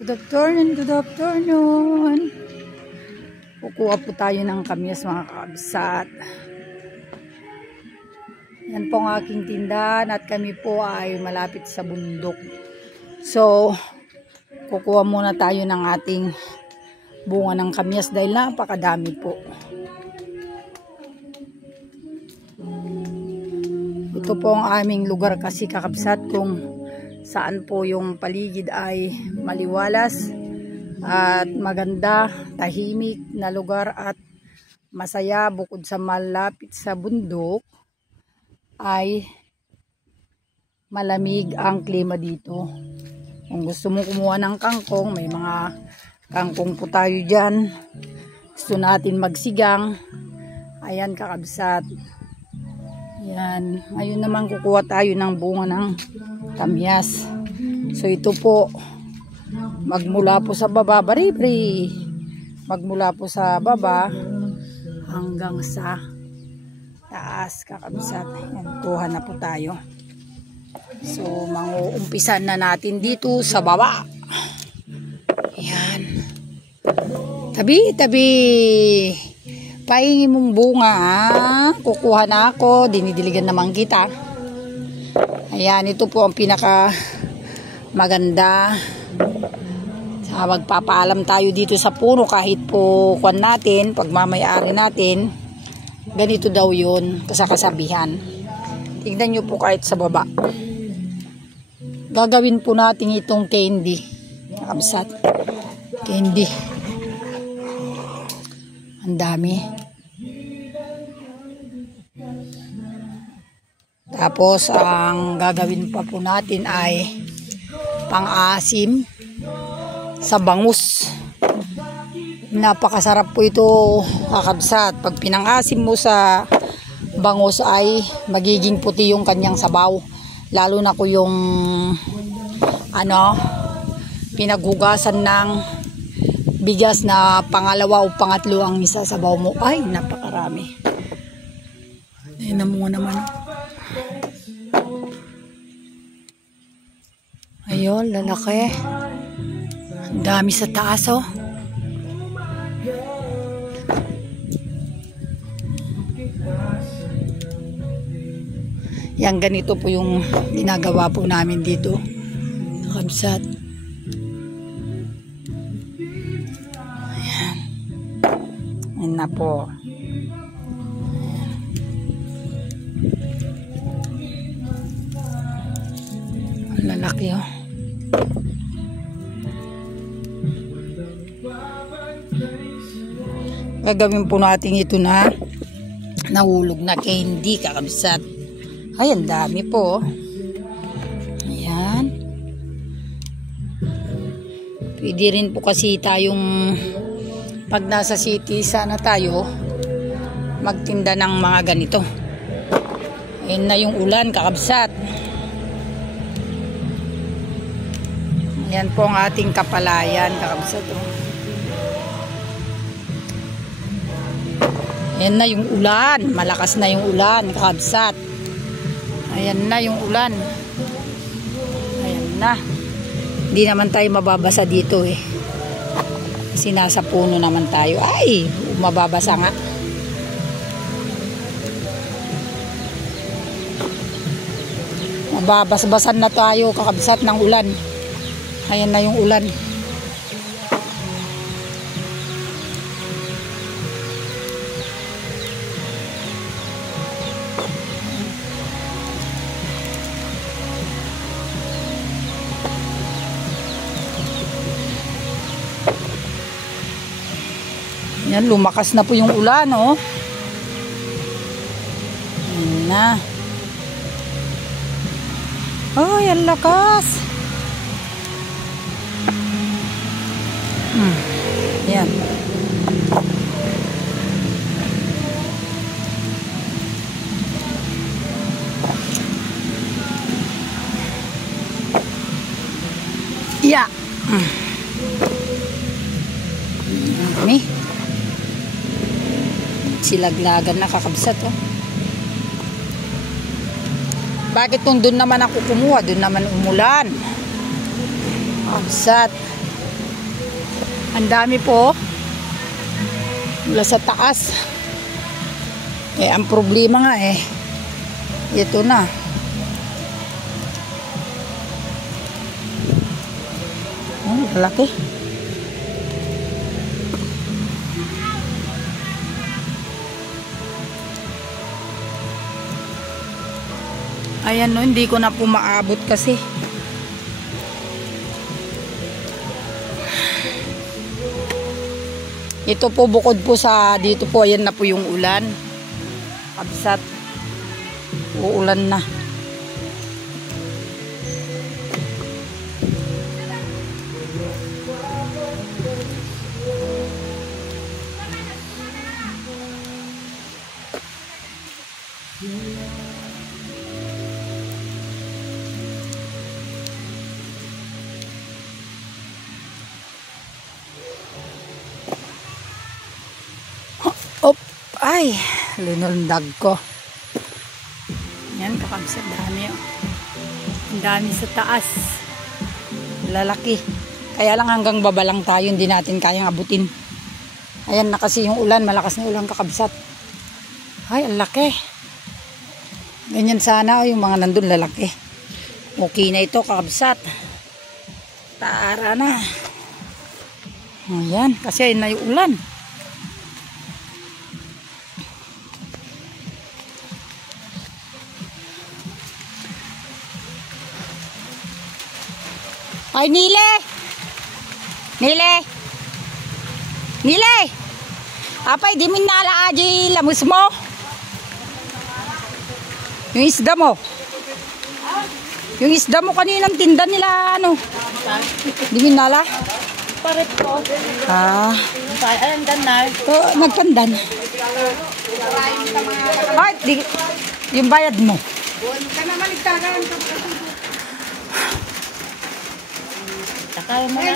Good afternoon, good afternoon. Kukuha po tayo ng kamyas mga kabsat. Yan po ang aking tindahan at kami po ay malapit sa bundok. So, kukuha muna tayo ng ating bunga ng kamyas dahil napakadami po. Ito po ang aming lugar kasi kakabsat kung saan po yung paligid ay maliwalas at maganda, tahimik na lugar at masaya bukod sa malapit sa bundok ay malamig ang klima dito. Kung gusto mo kumuha ng kangkong, may mga kangkong po tayo dyan. Gusto natin magsigang, ayan kakabsat. Yan, ngayon naman kukuha tayo ng bunga ng kamyas. So ito po, magmula po sa baba, bari-bari. Magmula po sa baba hanggang sa taas kakabsat. Yan, kuha na po tayo. So manguumpisan na natin dito sa baba. Yan. Tabi-tabi. Pahingi mong bunga, ha? Kukuha na ako, dinidiligan naman kita. Ayan, ito po ang pinaka maganda. Magpapaalam tayo dito sa puno kahit po kuwan natin, pagmamayari natin, ganito daw yun, kasabihan. Tignan nyo po kahit sa baba. Gagawin po natin itong candy. Nakabsat. Candy. Ang dami. Tapos ang gagawin pa po natin ay pang-asim sa bangus. Napakasarap po ito kakabsat. Pag pinang-asim mo sa bangus ay magiging puti yung kanyang sabaw. Lalo na ko yung pinaghugasan ng bigas na pangalawa o pangatlo ang isa sabaw mo. Ay, napakarami. Tignan mo naman. Ayun, lalaki. Ang dami sa taas, oh. Yan, ganito po yung ginagawa po namin dito. Nakabsat. Ayan. Ayan na po. Ang lalaki, oh. Gagawin po natin ito na nahulog na candy kakabsat. Ay, ang dami po. Ayan. Pwede rin po kasi tayong pag nasa city sana tayo magtinda ng mga ganito. Ayan na yung ulan kakabsat. Ayan po ang ating kapalayan kakabsat. Ayan na yung ulan. Malakas na yung ulan, kakabsat. Ayan na yung ulan. Ayan na. Hindi naman tayo mababasa dito eh. Kasi nasa puno naman tayo. Ay, mababasa nga. Mababas-basan na tayo, kakabsat ng ulan. Ayan na yung ulan. Yan, lumakas na po yung ulan, oh. Yan na. Oh, yan lakas. Yan. Yeah. Kami. Silaglagan na kakabsat, oh. Bakit kung doon naman ako kumuha? Doon naman umulan. Absat. Ang dami po. Mula sa taas. Eh, ang problema nga eh. Ito na. Oh, laki. Ayan no, hindi ko na po maabot kasi. Ito po bukod po sa dito po, ayan na po yung ulan. Kabsat. Uulan na. Op, ay, linundag ko. Yan, kakabsat, dami. Ang dami sa taas. Lalaki. Kaya lang hanggang baba lang tayo, hindi natin kayang abutin. Ayan na kasi yung ulan, malakas na ulan, kakabsat. Ay, ang laki. Ganyan sana, yung mga nandun lalaki. Okay na ito, kakabsat. Taara na. Ayan, kasi ayun na yung ulan. Ay, Nile! Nile! Nile! Apay, di min nala aji lamus mo? Yung isda mo? Yung isda mo kaninang tinda nila, ano? Di min nala? Parit po. Ah. Ayan, ganay. Oh, nagpandan. Ay, di, yung bayad mo. Takay mo na.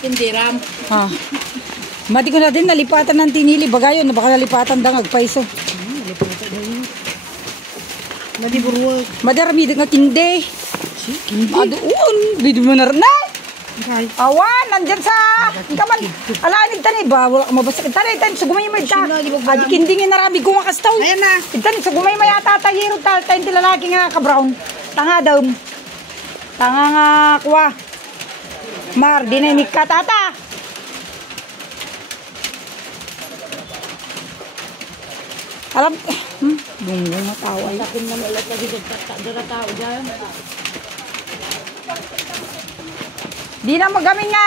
Hindi ram. Ah. Mati ko na din nalipatan ng tinili. Bagayon, baka nalipatan dang agpaiso. Madi buruwag. Madarami din nga kinde. Adoon, bidyo mo na rin na. Awan, nandyan sa kaman. Alanig tani ba? Wala ka mabasa. Tani, sugumay mo ita. Adi kindingin na rami ko makastaw. Ayan na. Tani, sugumay mo yata tayiro tal. Tani, tilalaki nga ka-brown. Tanga daw. Tanga nga kuwa. Mar, dinamik ka tata. Alam, bungo na tao ay. Sakin na ulat lagi dara tao dyan. Di na magamin nga.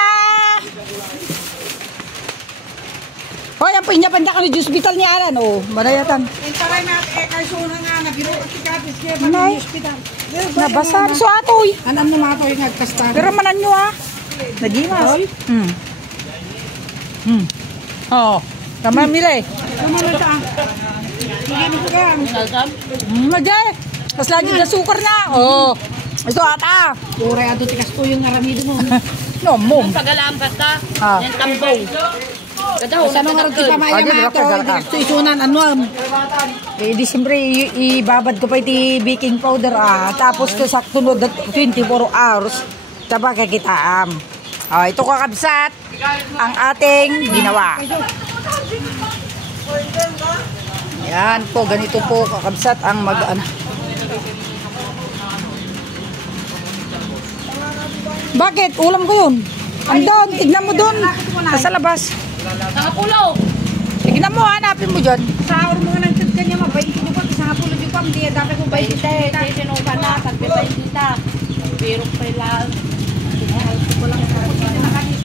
Hoy, ang pinapanda ka ng hospital ni Alan. Oh, marayatan. Taray na kay suna nga nabiro ti kapis kay Nay. hospital. Nabasa so atoy. Anam na matoy nagkasta. Pero manan nyo ah. Nagimas. Oh, tama mile. Kamano ta? Sige ni kugang. Magay. Tapos lagi na sukar na. Oh. Ito ata. Ore ato ti kasto yung naramido mo. No, mom. Pagalaan kasta. Ah. Yan tambong. Kadaw Sa na mga ti pamaya Agad, mato. agad, agad. Kasto isunan anwam. Eh, di siyempre, ibabad ko pa iti baking powder ah. Tapos to sa tunod 24 hours. Taba kakitaam. Oh, ito kakabsat. Ang ating ginawa. Yan po, ganito po kakabsat ang mag-ano. Bakit? Ulam ko yun. Andun, tignan mo dun. Sa labas. Nakapulo. Tignan mo, hanapin mo dyan. Sa or mo nang tud kanya mabait ko ko sa pulo di ko am di dati ko bait ite sinuka na tagbitay dita. Pero pa lang.